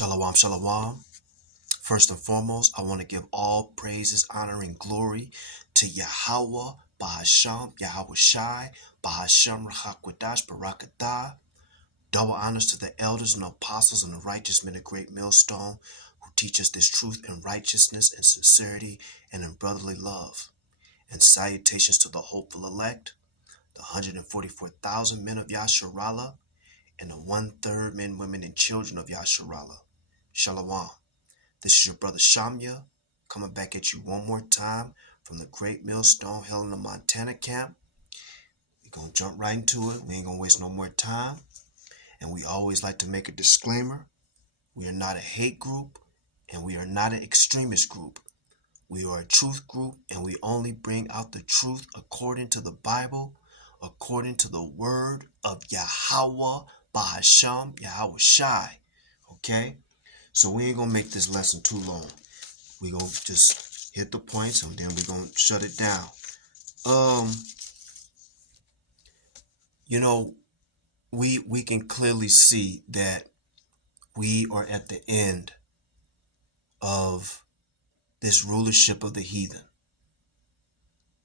Shalom, shalom. First and foremost, I want to give all praises, honor, and glory to Yahweh, Bahasham, Yahweh Shai, Bahasham, Rahakwadash, Barakatah. Double honors to the elders and apostles and the righteous men of great millstone who teach us this truth in righteousness and sincerity and in brotherly love. And salutations to the hopeful elect, the 144,000 men of Yasharallah, and the 1/3 men, women, and children of Yasharallah. Shalom. This is your brother Shamya, coming back at you one more time from the Great Millstone Helena, Montana camp. We're going to jump right into it. We ain't going to waste no more time. And we always like to make a disclaimer. We are not a hate group, and we are not an extremist group. We are a truth group, and we only bring out the truth according to the Bible, according to the word of Yahweh, Bahasham, Yahweh Shai. Okay? So we ain't going to make this lesson too long. We're going to just hit the points, and then we're going to shut it down. We can clearly see that we are at the end of this rulership of the heathen.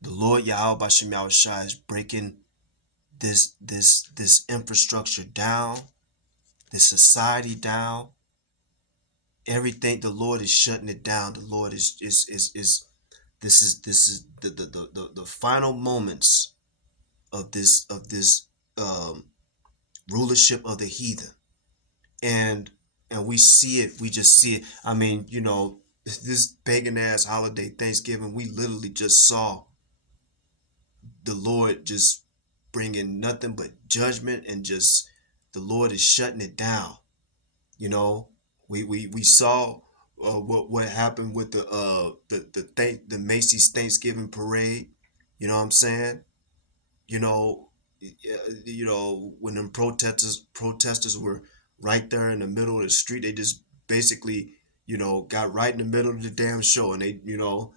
The Lord Yahweh Bashem Yahweh Shai is breaking this infrastructure down, this society down. Everything, the Lord is shutting it down. The Lord is this is the final moments of this rulership of the heathen, and we see it. We just see it. I mean, this pagan ass holiday Thanksgiving, we literally just saw the Lord just bringing nothing but judgment, and just the Lord is shutting it down. We saw what happened with the Macy's Thanksgiving parade. You know what I'm saying? When them protesters were right there in the middle of the street, they just basically got right in the middle of the damn show, and they the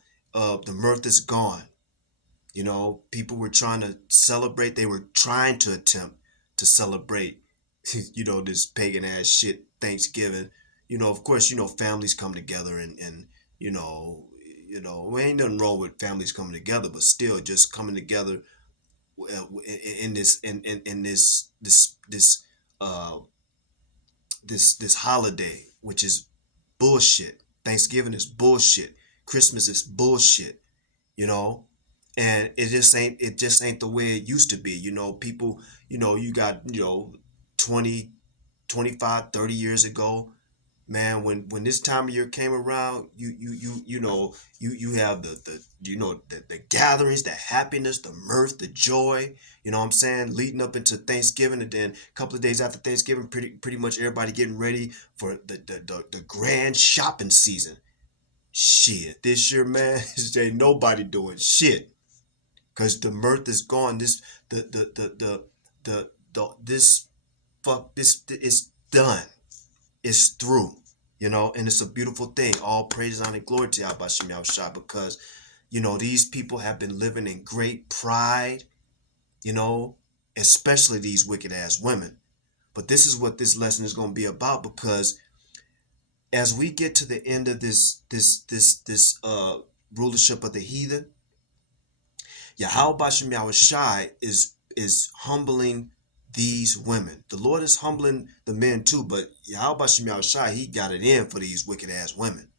mirth is gone. People were trying to celebrate. They were trying to attempt to celebrate this pagan ass shit Thanksgiving. Of course, families come together, and ain't nothing wrong with families coming together, but still just coming together in this holiday, which is bullshit. Thanksgiving is bullshit. Christmas is bullshit. And it just ain't the way it used to be. People, you got 20, 25, 30 years ago, man, when this time of year came around, you have the gatherings, the happiness, the mirth, the joy, what I'm saying, leading up into Thanksgiving, and then a couple of days after Thanksgiving, pretty much everybody getting ready for the grand shopping season. Shit, this year, man, ain't nobody doing shit, cause the mirth is gone. This is done. It's through, and it's a beautiful thing. All praise, honor, and glory to Yahweh Shem Yahweh Shai, because, these people have been living in great pride, especially these wicked ass women. But this is what this lesson is going to be about, because as we get to the end of this rulership of the heathen, Yahweh Shem Yahweh Shai is humbling these women. The Lord is humbling the men too, but Yahweh Shem Yahweh Shai, he got it in for these wicked ass women,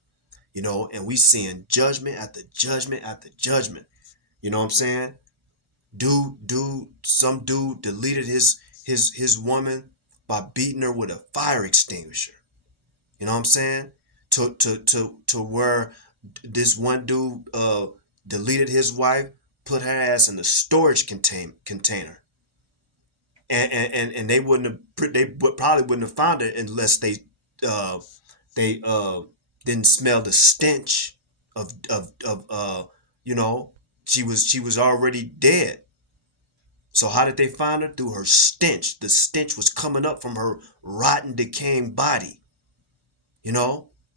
and we seeing judgment after judgment after judgment. You know what I'm saying? Some dude deleted his woman by beating her with a fire extinguisher. You know what I'm saying? To where this one dude deleted his wife, put her ass in the storage container. And they probably wouldn't have found it unless they didn't smell the stench of she was already dead. So how did they find her? Through her stench. The stench was coming up from her rotten, decaying body.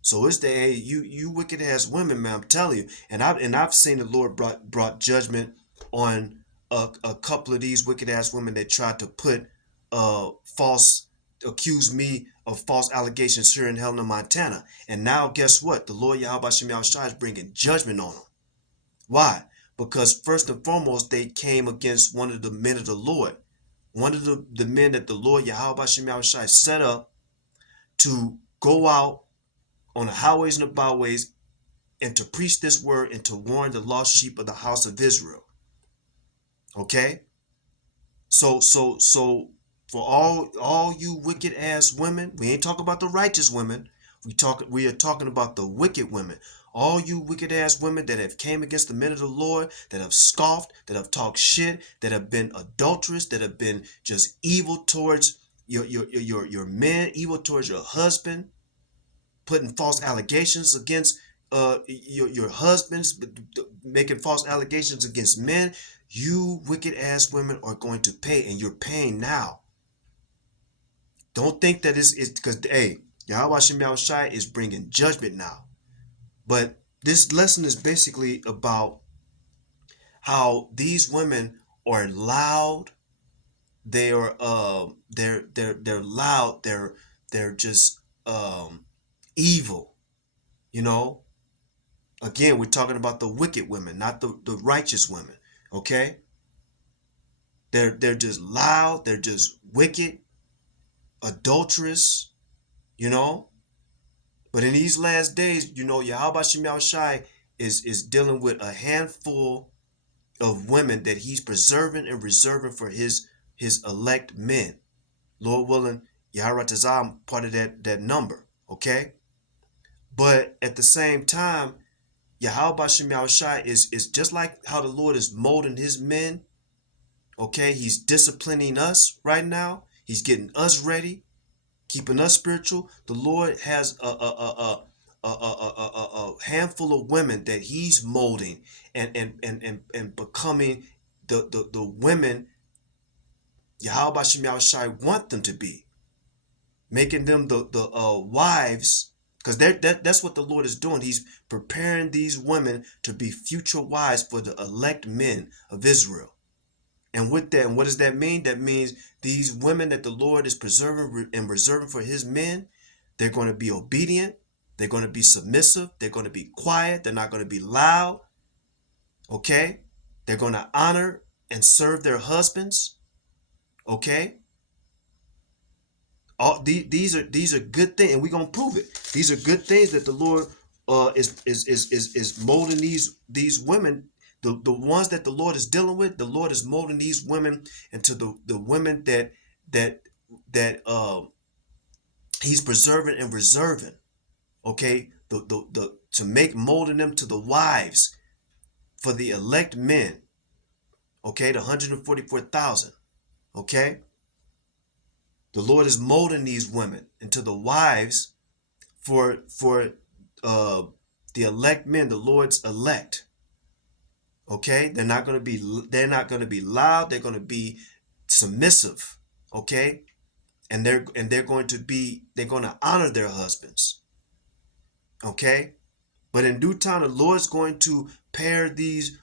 So it's you wicked ass women, man. I'm telling you, and I've seen the Lord brought judgment on a couple of these wicked ass women that tried to put false accused me of false allegations here in Helena, Montana. And now guess what? The Lord Yahweh Shem Yahushua is bringing judgment on them. Why? Because first and foremost, they came against one of the men of the Lord. One of the men that the Lord Yahweh Shem Yahushua set up to go out on the highways and the byways and to preach this word and to warn the lost sheep of the house of Israel. Okay? So for all you wicked ass women, we ain't talking about the righteous women. We are talking about the wicked women. All you wicked ass women that have came against the men of the Lord, that have scoffed, that have talked shit, that have been adulterous, that have been just evil towards your men, evil towards your husband, putting false allegations against your husbands, making false allegations against men. You wicked ass women are going to pay, and you're paying now. Don't think that it's because, hey, Yahweh Shem Yahushai is bringing judgment now. But this lesson is basically about how these women are loud. They are they're loud. They're just evil. You know. Again, we're talking about the wicked women, not the righteous women. Okay. They're just loud. They're just wicked, adulterous. You know. But in these last days, you know, Yahweh Shem Yahushai is dealing with a handful of women that he's preserving and reserving for his elect men. Lord willing, Yahweh Tazam part of that number. Okay. But at the same time, Yahweh Shem Yahushai is just like how the Lord is molding his men. Okay. He's disciplining us right now. He's getting us ready, keeping us spiritual. The Lord has a handful of women that he's molding and becoming the women Yahweh Shem Yahushai want them to be, making them the wives, because that's what the Lord is doing. He's preparing these women to be future wives for the elect men of Israel. And with that, and what does that mean? That means these women that the Lord is preserving and reserving for his men, they're going to be obedient. They're going to be submissive. They're going to be quiet. They're not going to be loud. Okay? They're going to honor and serve their husbands. Okay? All these are good things, and we're going to prove it. These are good things that the Lord is molding these women. The ones that the Lord is dealing with, the Lord is molding these women into the women that he's preserving and reserving. Okay, to make molding them to the wives for the elect men. Okay, the 144,000. Okay, the Lord is molding these women into the wives for the elect men, the Lord's elect. Okay, they're not going to be loud. They're going to be submissive. Okay, and they're going to honor their husbands. Okay, but in due time, the Lord's going to pair these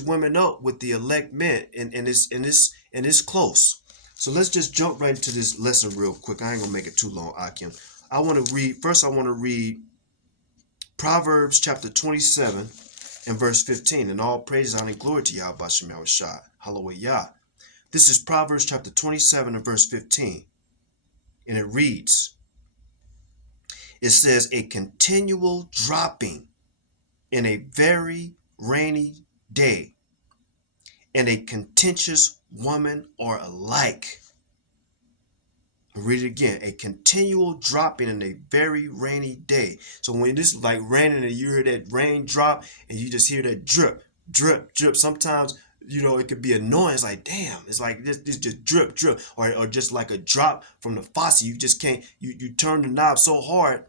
women up with the elect men, and it's close. So let's just jump right into this lesson real quick. I ain't gonna make it too long, Akim. I want to read Proverbs chapter 27 and verse 15. And all praise, honor, and glory to Yahweh Shem Yahushai. Hallelujah. This is Proverbs chapter 27 and verse 15. And it reads, it says, a continual dropping in a very rainy day, and a contentious woman are alike. I'll read it again. A continual dropping in a very rainy day. So when it's like raining and you hear that rain drop and you just hear that drip, drip, drip. Sometimes, you know, it could be annoying. It's like, damn, it's like this just drip, drip. Or just like a drop from the faucet. You just can't, you turn the knob so hard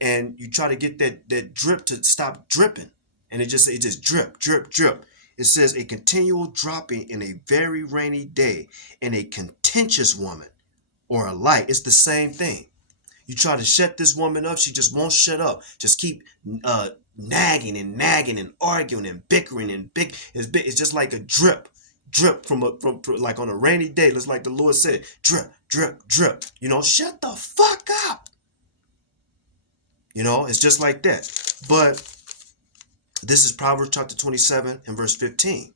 and you try to get that drip to stop dripping. And it just drip, drip, drip. It says a continual dropping in a very rainy day, and a contentious woman or a light. It's the same thing. You try to shut this woman up, she just won't shut up. Just keep nagging and arguing and bickering and it's just like a drip from like on a rainy day. It's like the Lord said, drip, drip, drip. Shut the fuck up. It's just like that. But this is Proverbs chapter 27 and verse 15.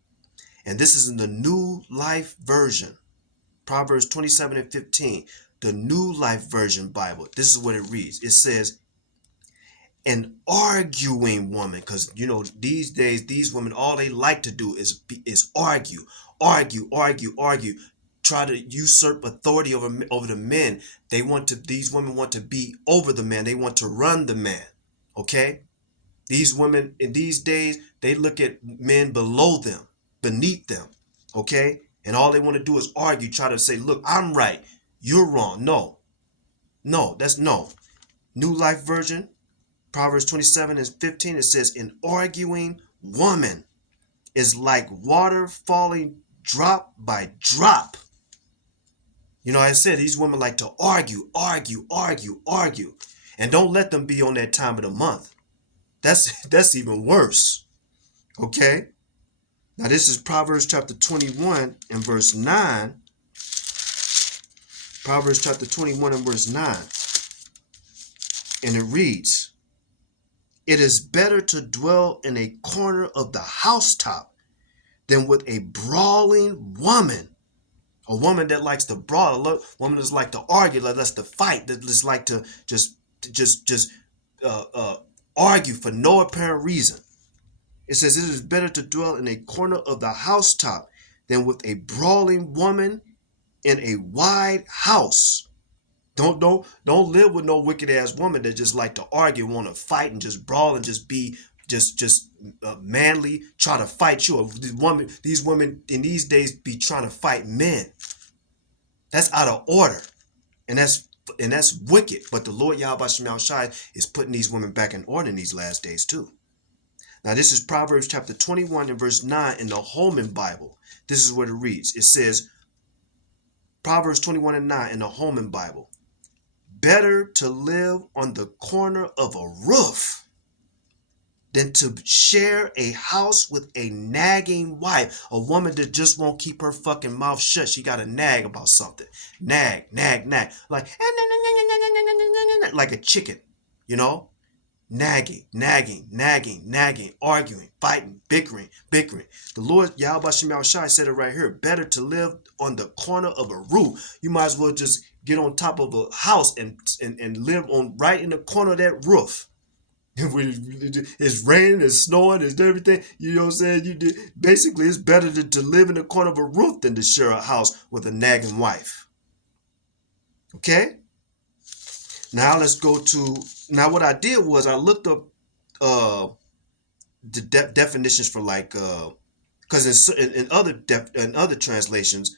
And this is in the New Life Version. Proverbs 27 and 15. The New Life Version Bible. This is what it reads. It says, an arguing woman, because these days these women, all they like to do is argue, try to usurp authority over the men. These women want to be over the man. They want to run the man. Okay, these women in these days, they look at men below them, beneath them. Okay, and all they want to do is argue, try to say, look, I'm right, you're wrong. No, that's no. New Life Version, Proverbs 27 and 15, it says, an arguing woman is like water falling drop by drop. I said these women like to argue. And don't let them be on that time of the month. That's even worse. Okay? Now this is Proverbs chapter 21 and verse 9. Proverbs chapter 21 and verse 9. And it reads, it is better to dwell in a corner of the housetop than with a brawling woman. A woman that likes to brawl, a woman that's like to argue, that likes to fight, that just like to just argue for no apparent reason. It says it is better to dwell in a corner of the housetop than with a brawling woman in a wide house. Don't live with no wicked ass woman that just like to argue, want to fight, and just brawl, and just be just manly, try to fight you. These women in these days be trying to fight men. That's out of order, and that's wicked. But the Lord Yahweh Shem Shai is putting these women back in order in these last days too. Now this is Proverbs chapter 21 and verse 9 in the Holman Bible. This is what it reads. It says, Proverbs 21 and 9 in the Holman Bible. Better to live on the corner of a roof than to share a house with a nagging wife. A woman that just won't keep her fucking mouth shut. She got to nag about something. Nag. Like a chicken, Nagging, arguing, fighting, bickering. The Lord Yahweh Shem Shai said it right here. Better to live on the corner of a roof. You might as well just get on top of a house and live on right in the corner of that roof. It's raining, it's snowing, it's everything. You know what I'm saying? Basically, it's better to live in the corner of a roof than to share a house with a nagging wife. Okay? Now let's go to. Now what I did was I looked up the definitions for because in other translations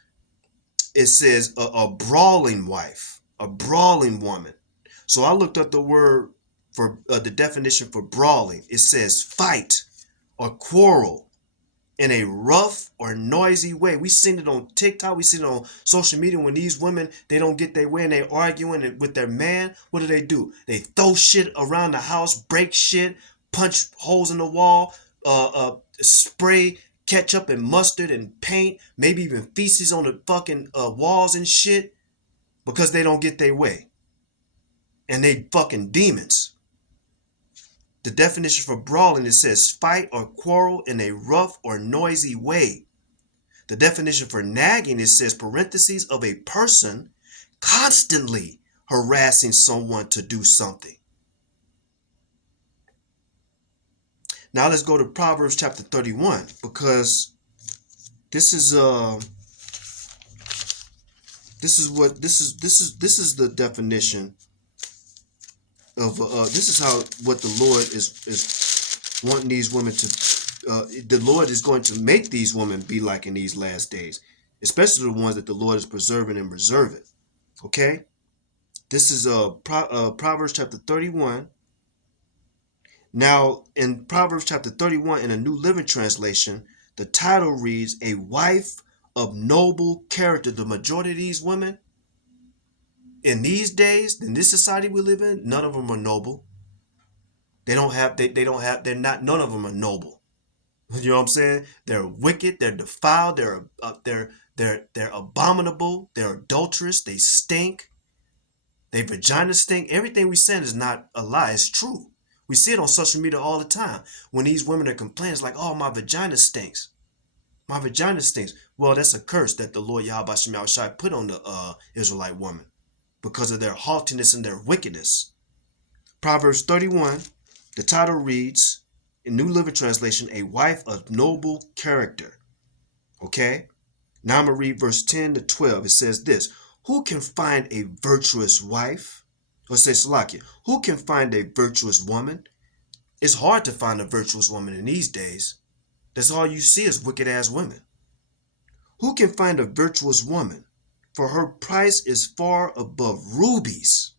it says a brawling wife, a brawling woman. So I looked up the word for the definition for brawling. It says fight or quarrel in a rough or noisy way. We seen it on TikTok. We seen it on social media when these women, they don't get their way and they arguing with their man. What do? They throw shit around the house, break shit, punch holes in the wall, spray ketchup and mustard and paint, maybe even feces on the fucking walls and shit because they don't get their way. And they fucking demons. The definition for brawling, it says fight or quarrel in a rough or noisy way. The definition for nagging, it says parentheses of a person constantly harassing someone to do something. Now let's go to Proverbs chapter 31 because this is the definition of this is how what the Lord is wanting these women to the Lord is going to make these women be like in these last days, especially the ones that the Lord is preserving and reserving. Okay, this is Proverbs chapter 31. Now in Proverbs chapter 31 in a New Living Translation, the title reads a wife of noble character. The majority of these women in these days, in this society we live in, none of them are noble. They're not, none of them are noble. You know what I'm saying? They're wicked, they're defiled, they're They're abominable. They're adulterous. They stink. They vagina stink. Everything we saying is not a lie. It's true. We see it on social media all the time. When these women are complaining, it's like, oh, my vagina stinks. My vagina stinks. Well, that's a curse that the Lord Yahweh Shem Shai put on the Israelite woman because of their haughtiness and their wickedness. Proverbs 31, the title reads, in New Living Translation, a wife of noble character. Okay? Now I'm going to read verse 10 to 12. It says this, who can find a virtuous wife? Or say Salakia, who can find a virtuous woman? It's hard to find a virtuous woman in these days. That's all you see is wicked ass women. Who can find a virtuous woman? For her price is far above rubies.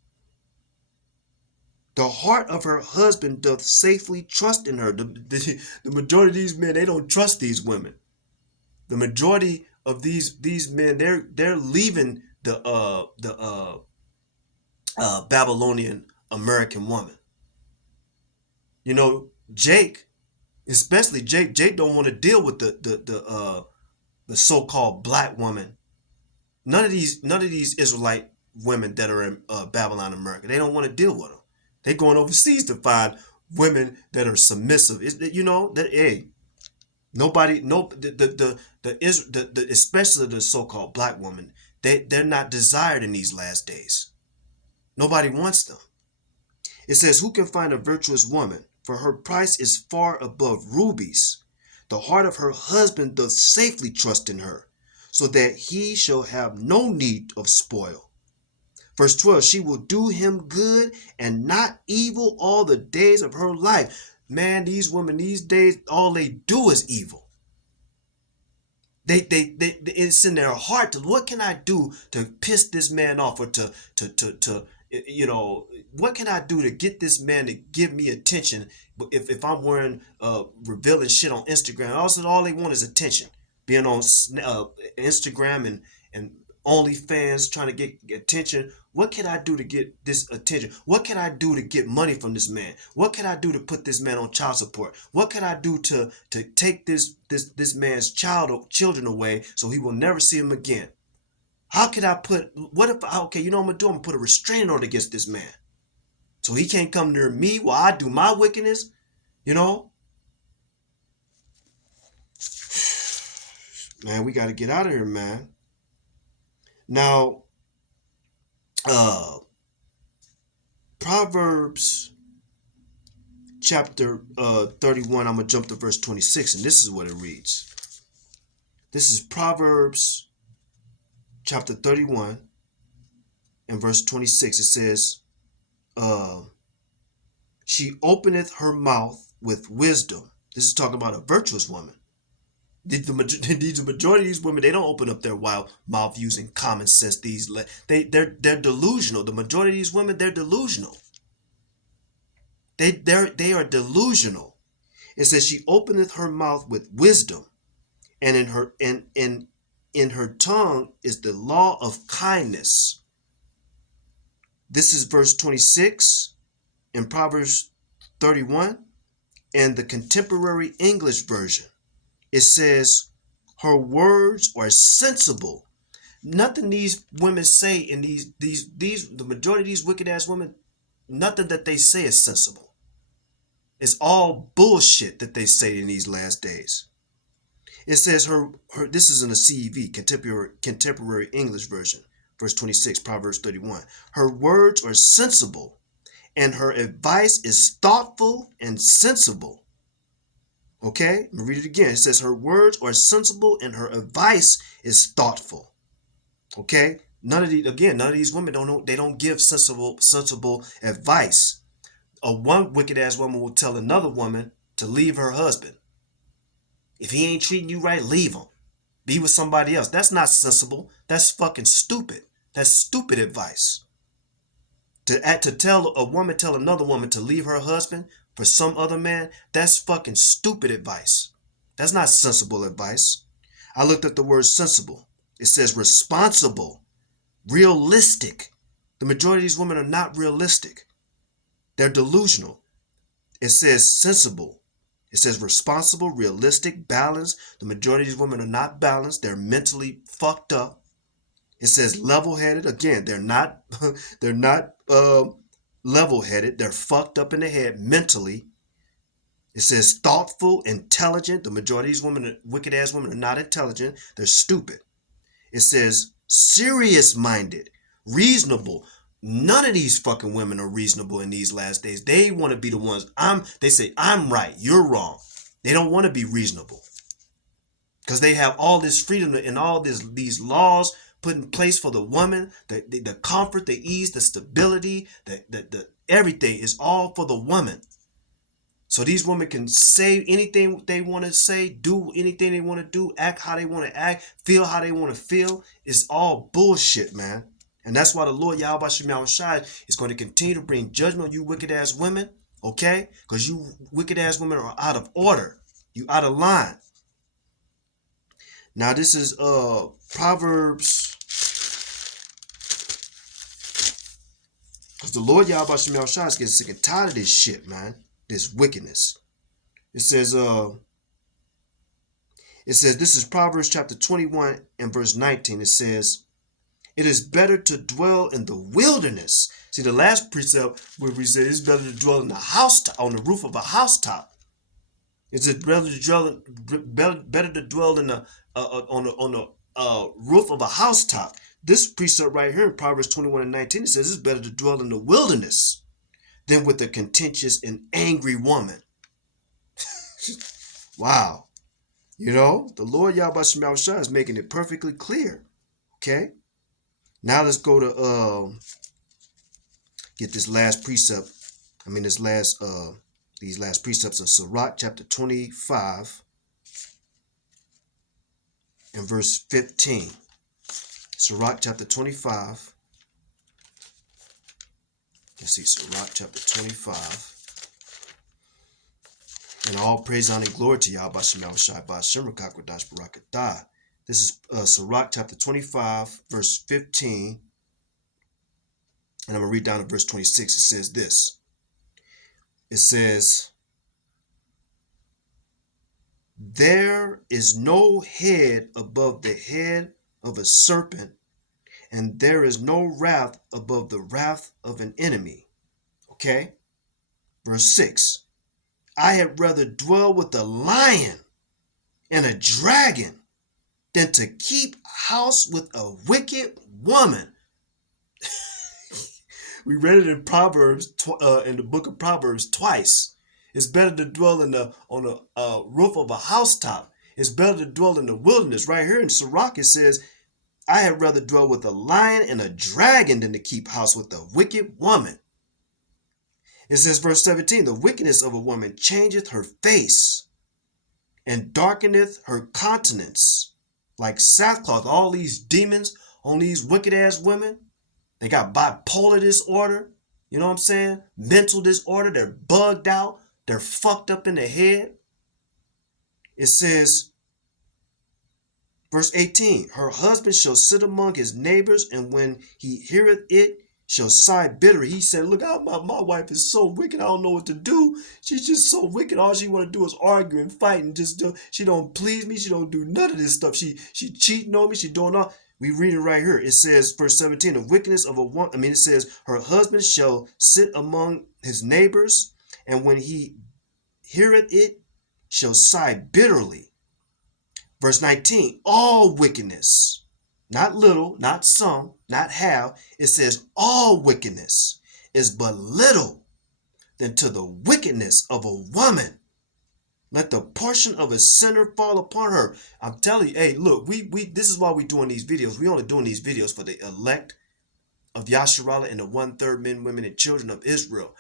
The heart of her husband doth safely trust in her. The majority of these men, they don't trust these women. The majority of these men, they're leaving the Babylonian American woman. You know, Jake, especially Jake don't want to deal with the so-called black woman. None of these Israelite women that are in Babylon, America, they don't want to deal with them. They're going overseas to find women that are submissive. You know that nobody, especially the so-called black woman, they're not desired in these last days. Nobody wants them. It says, who can find a virtuous woman? For her price is far above rubies. The heart of her husband doth safely trust in her, so that he shall have no need of spoil. Verse 12, she will do him good and not evil all the days of her life. Man, these women these days, all they do is evil. It's in their heart to, what can I do to piss this man off, or to you know, what can I do to get this man to give me attention? If I'm wearing revealing shit on Instagram, also all they want is attention. Being on Instagram and OnlyFans, trying to get attention. What can I do to get this attention? What can I do to get money from this man? What can I do to put this man on child support? What can I do to take this man's children away so he will never see him again? How could I put, what if, okay, you know what I'm going to do? I'm going to put a restraining order against this man, so he can't come near me while I do my wickedness, you know? Man, we got to get out of here, man. Now, Proverbs chapter 31, I'm going to jump to verse 26, and this is what it reads. This is Proverbs chapter 31 and verse 26. It says, she openeth her mouth with wisdom. This is talking about a virtuous woman. The majority of these women, they don't open up their wild mouth using common sense. They're delusional. The majority of these women, they're delusional. They are delusional. It says she openeth her mouth with wisdom, and in her tongue is the law of kindness. This is verse 26 in Proverbs 31 and the Contemporary English Version. It says, her words are sensible. Nothing these women say in the majority of these wicked ass women, nothing that they say is sensible. It's all bullshit that they say in these last days. It says her this is in the CEV, Contemporary English Version, verse 26, Proverbs 31. Her words are sensible, and her advice is thoughtful and sensible. Okay, let me read it again. It says her words are sensible and her advice is thoughtful. Okay, none of these women don't give sensible advice. One wicked ass woman will tell another woman to leave her husband. If he ain't treating you right, leave him. Be with somebody else. That's not sensible. That's fucking stupid. That's stupid advice. To tell another woman to leave her husband for some other man, that's fucking stupid advice. That's not sensible advice. I looked at the word sensible. It says responsible, realistic. The majority of these women are not realistic. They're delusional. It says sensible. It says responsible, realistic, balanced. The majority of these women are not balanced. They're mentally fucked up. It says level-headed. Again, they're not they're not level-headed. They're fucked up in the head mentally. It says thoughtful, intelligent. The majority of these women, wicked-ass women, are not intelligent. They're stupid. It says serious-minded, reasonable. None of these fucking women are reasonable in these last days. They want to be the ones. They say, I'm right, you're wrong. They don't want to be reasonable. Because they have all this freedom and all these laws put in place for the woman, the comfort, the ease, the stability, the everything is all for the woman. So these women can say anything they want to say, do anything they want to do, act how they want to act, feel how they want to feel. It's all bullshit, man. And that's why the Lord Yahweh Shem Shai is going to continue to bring judgment on you wicked ass women, okay? Because you wicked ass women are out of order. You out of line. Now this is Proverbs, because the Lord Yahweh Shem Shai is getting sick and tired of this shit, man. This wickedness. It says this is Proverbs chapter 21 and verse 19. It says, it is better to dwell in the wilderness. See, the last precept where we said it's better to dwell in the housetop, on the roof of a housetop. Is it better to dwell in the on the roof of a housetop? This precept right here in Proverbs 21 and 19, it says it's better to dwell in the wilderness than with a contentious and angry woman. Wow. You know, the Lord Yahweh Shem Shai is making it perfectly clear. Okay? Now let's go to get this last precept. These last precepts of Sirach chapter 25 and verse 15. Sirach chapter 25. Let's see, Sirach chapter 25. And all praise, honor, and glory to Yahweh Shem Shai Ba'ashem Rakakwadash Barakatah. This is Sirach chapter 25, verse 15. And I'm going to read down to verse 26. It says this. It says, there is no head above the head of a serpent, and there is no wrath above the wrath of an enemy. Okay? Verse 6. I had rather dwell with a lion and a dragon than to keep house with a wicked woman. We read it in Proverbs, in the book of Proverbs twice. It's better to dwell on the roof of a housetop. It's better to dwell in the wilderness. Right here in Sirach, it says, I had rather dwell with a lion and a dragon than to keep house with a wicked woman. It says, verse 17, the wickedness of a woman changeth her face and darkeneth her countenance like sackcloth. All these demons on these wicked ass women, they got bipolar disorder, you know what I'm saying? Mental disorder, they're bugged out, they're fucked up in the head. It says, verse 18, her husband shall sit among his neighbors, and when he heareth it, shall sigh bitterly. He said, look, my wife is so wicked, I don't know what to do. She's just so wicked. All she want to do is argue and fight and she don't please me. She don't do none of this stuff. She cheating on me. She doing all. We read it right here. It says, verse 17, the wickedness of a woman. It says, her husband shall sit among his neighbors, and when he heareth it, shall sigh bitterly. Verse 19, all wickedness, not little, not some, not half. It says all wickedness is but little than to the wickedness of a woman. Let the portion of a sinner fall upon her. I'm telling you, hey, look, we this is why we're doing these videos. We only doing these videos for the elect of Yasharallah and the 1/3 men, women, and children of Israel.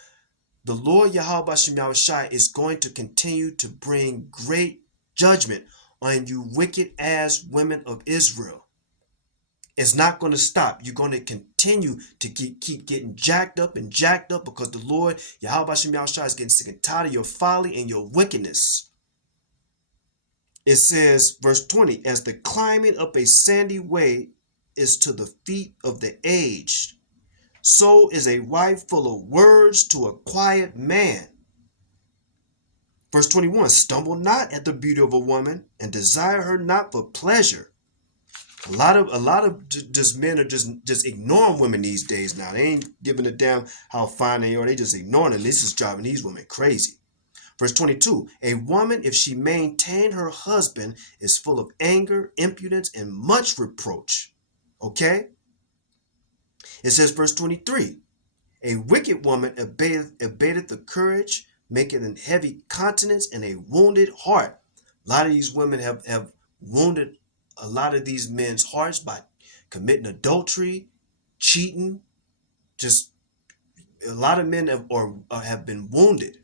The Lord Yahweh Shem Shai is going to continue to bring great judgment on you wicked ass women of Israel. It's not going to stop. You're going to continue to keep getting jacked up because the Lord Yahweh Shem Shai is getting sick and tired of your folly and your wickedness. It says, verse 20, as the climbing up a sandy way is to the feet of the aged, so is a wife full of words to a quiet man. Verse 21, stumble not at the beauty of a woman and desire her not for pleasure. A lot of just men are just ignoring women these days now. They ain't giving a damn how fine they are. They just ignoring them. This is driving these women crazy. Verse 22, a woman, if she maintain her husband, is full of anger, impudence, and much reproach. Okay? It says, verse 23, a wicked woman abateth the courage, maketh an heavy countenance, and a wounded heart. A lot of these women have wounded a lot of these men's hearts by committing adultery, cheating. Just a lot of men have been wounded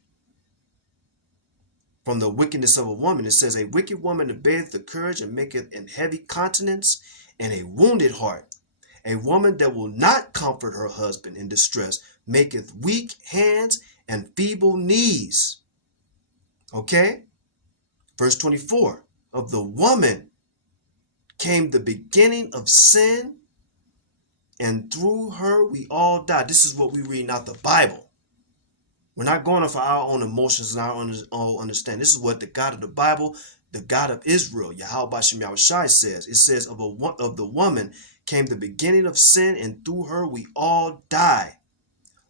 from the wickedness of a woman. It says, a wicked woman abateth the courage and maketh an heavy countenance and a wounded heart. A woman that will not comfort her husband in distress maketh weak hands and feeble knees. Okay? Verse 24, of the woman came the beginning of sin, and through her we all die. This is what we read out the Bible. We're not going off our own emotions and our own understanding. This is what the God of the Bible, the God of Israel, Yahweh Shem Yahushai says. It says, of the woman came the beginning of sin, and through her we all die.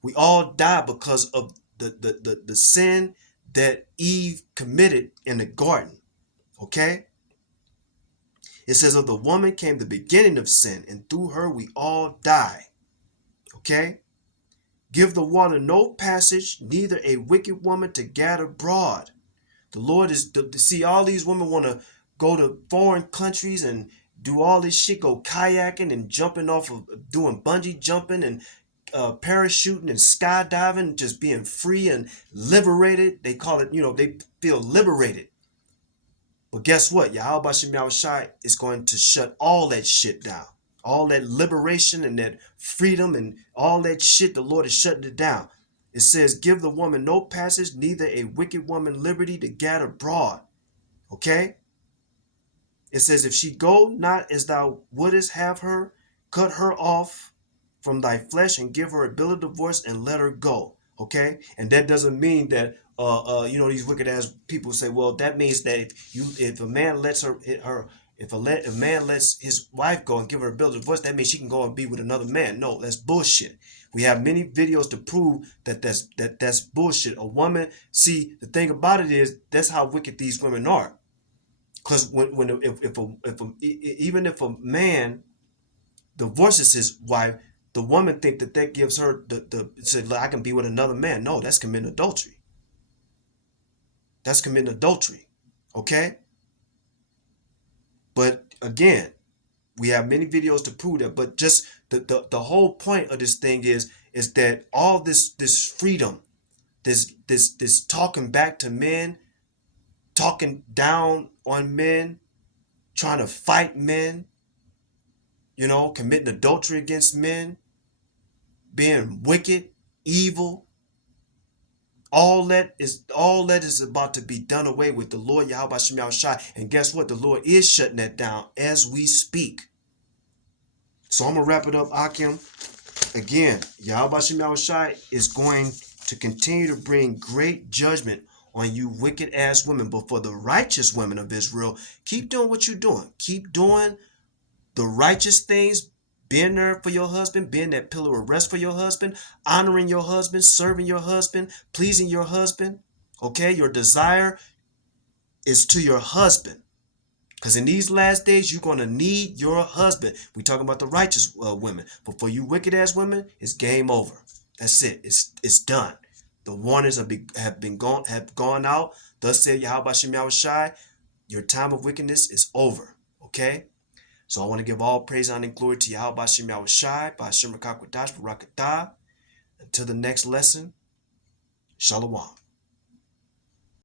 We all die because of the sin that Eve committed in the garden. Okay? It says, of the woman came the beginning of sin, and through her we all die. Okay? Give the water no passage, neither a wicked woman to gather abroad. The Lord is, see, all these women want to go to foreign countries and do all this shit, go kayaking and jumping off of, doing bungee jumping and parachuting and skydiving, just being free and liberated. They call it, they feel liberated. But guess what? Yahweh Shem Yahushai is going to shut all that shit down. All that liberation and that freedom and all that shit, the Lord is shutting it down. It says, give the woman no passage, neither a wicked woman liberty to gather abroad. Okay? It says, if she go not as thou wouldest have her, cut her off from thy flesh and give her a bill of divorce and let her go. Okay? And that doesn't mean that these wicked ass people say, well, that means that if a man lets if a man lets his wife go and give her a bill of divorce, that means she can go and be with another man. No, that's bullshit. We have many videos to prove that that's bullshit. A woman, see, the thing about it is that's how wicked these women are. Because even if a man divorces his wife, the woman think that gives her said, I can be with another man. No, that's committing adultery. That's committing adultery. Okay? But again, we have many videos to prove that. But just the whole point of this thing is that all this freedom, this talking back to men, talking down on men, trying to fight men, committing adultery against men, being wicked, evil. All that is about to be done away with. The Lord Yahweh Shem Yahushai. And guess what? The Lord is shutting that down as we speak. So I'm going to wrap it up, Akim. Again, Yahweh Shem Yahushai is going to continue to bring great judgment on you wicked ass women. But for the righteous women of Israel, keep doing what you're doing. Keep doing the righteous things. Being there for your husband, being that pillar of rest for your husband, honoring your husband, serving your husband, pleasing your husband. Okay, your desire is to your husband. Because in these last days, you're going to need your husband. We're talking about the righteous women. But for you wicked ass women, it's game over. That's it. It's done. The warnings have gone out. Thus said Yahweh Shem Yahushai, your time of wickedness is over. Okay? So I want to give all praise, honor, and glory to Yahweh Shem Yahushai, by Hashem Rakakwadash, Barakatah. Until the next lesson, Shalom.